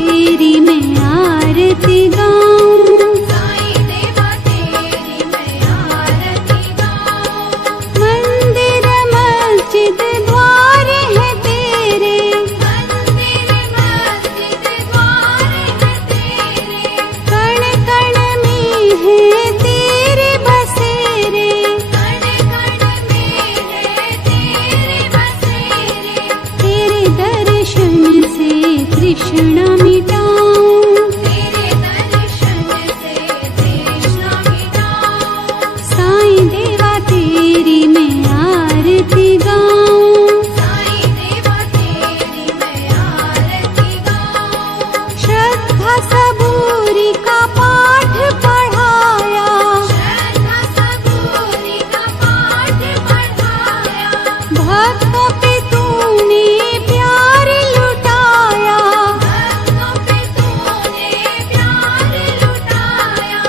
तेरी मैं आरती गाऊं, साईं देवा तेरी मैं आरती गाऊं। मंदिर मस्जिद द्वार है तेरे, मंदिर मस्जिद द्वार है तेरे, कण कण में है तेरे बसेरे, कण कण में है तेरे बसेरे। तेरे दर्शन से तृष्णा मिटाऊं, तेरे दर्शन से तृष्णा मिटाऊं। साईं देवा तेरी मैं आरती गाऊं, साईं देवा तेरी मैं आरती गाऊं। श्रद्धा सबूरी का पाठ पढ़ाया, श्रद्धा सबूरी का पाठ पढ़ाया, भक्तों पे तूने प्यार लुटाया, भक्तों पे तूने प्यार लुटाया।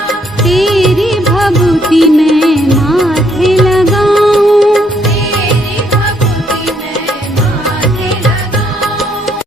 तेरी भभूति मैं माथे लगाऊं, तेरी भक्ति मैं माथे लगाऊं।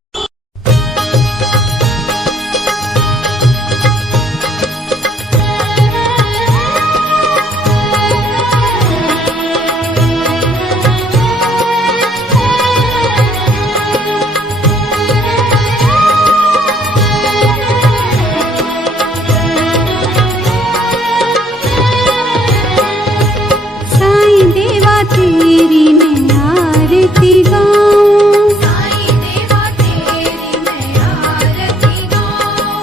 साईं देवा तेरी मैं आरती गाऊं, साईं देवा तेरी मैं आरती गाऊं।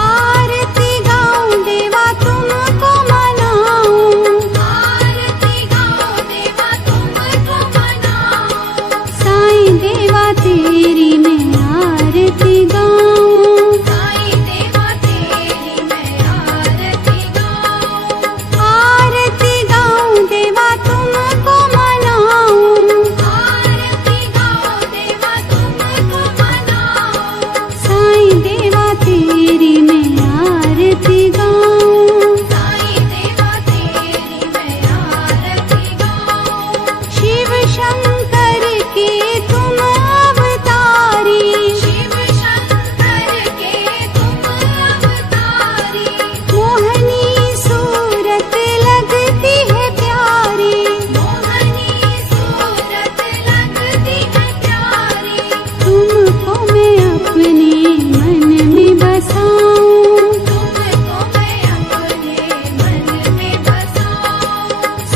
आरती गाऊं देवा तुमको मनाऊं, आरती गाऊं देवा तुमको मनाऊं। साईं देवा तेरी मैं आरती गाऊं, साईं देवा तेरी मैं आरती गाऊं। आरती गाऊं देवा तुमको मनाऊं, आरती गाऊं देवा तुमको मनाऊं। साईं देवा तेरी मैं आरती गाऊं, साईं देवा तेरी मैं आरती गाऊं। शिव शंकर के तुम अवतारी, शिव शंकर के तुम अवतारी, मोहनी सूरत लगती है प्यारी, मोहनी सूरत लगती है प्यारी। तुमको मैं अपने मन में बसाऊं, तुमको मैं अपने मन में बसाऊं।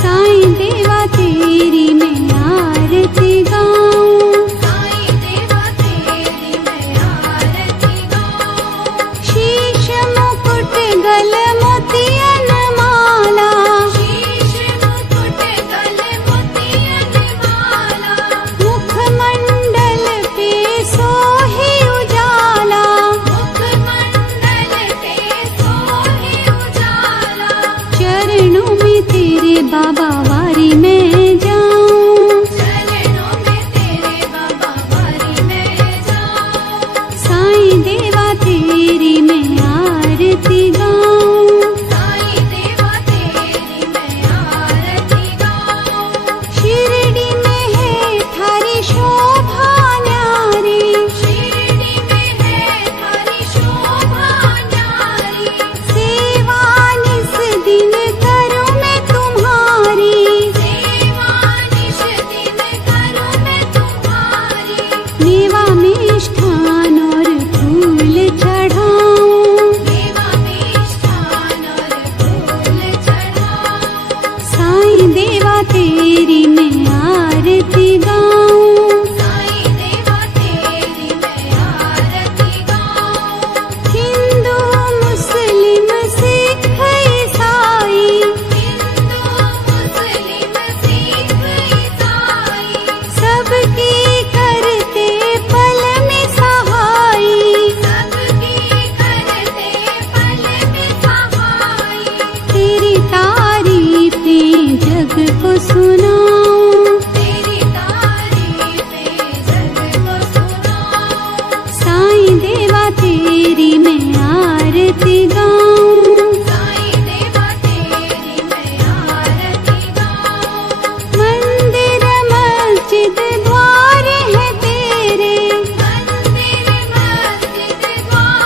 साईं देवा तेरी मैं आरती गाऊं, साईं देवा तेरी मैं आरती गाऊं। शीश मुकुट गल मोतियन माला, शीश मुकुट गल मोतियन माला, मुखमंडल पे सोहे उजाला, मुखमंडल पे सोहे उजाला। चरणों में तेरे बाबा वारी में जाऊं, चरणों में तेरे बाबा वारी में जाऊं। साईं देवा तेरी मैं आरती गाऊं, साईं देवा तेरी मैं आरती गाऊं। शिरडी में है थारी शोभा न्यारी, शिरडी में है थारी शोभा न्यारी, सेवा निस दिन करूं मैं तुम्हारी, सेवा निश दिन करूं मैं तुम्हारी। मेवा मिष्ठान और फूल चढ़ाऊं, देवा मिष्ठान और फूल चढ़ाऊं। साईं देवा तेरी मैं आरती गाऊं, साईं देवा तेरी मैं आरती गाऊं। हिंदू मुस्लिम सिख ईसाई, हिंदू मुस्लिम सिख ईसाई, सबकी करते पल में सहाई, सबकी करते पल में सहाई। तेरी तारीफें जग को सुनाऊं, तेरी तारीफें जग को सुनाऊं। साईं देवा तेरी मैं आरती गाऊं, साईं देवा तेरी मैं आरती गाऊं। मंदिर मस्जिद द्वार है तेरे, मंदिर मस्जिद द्वार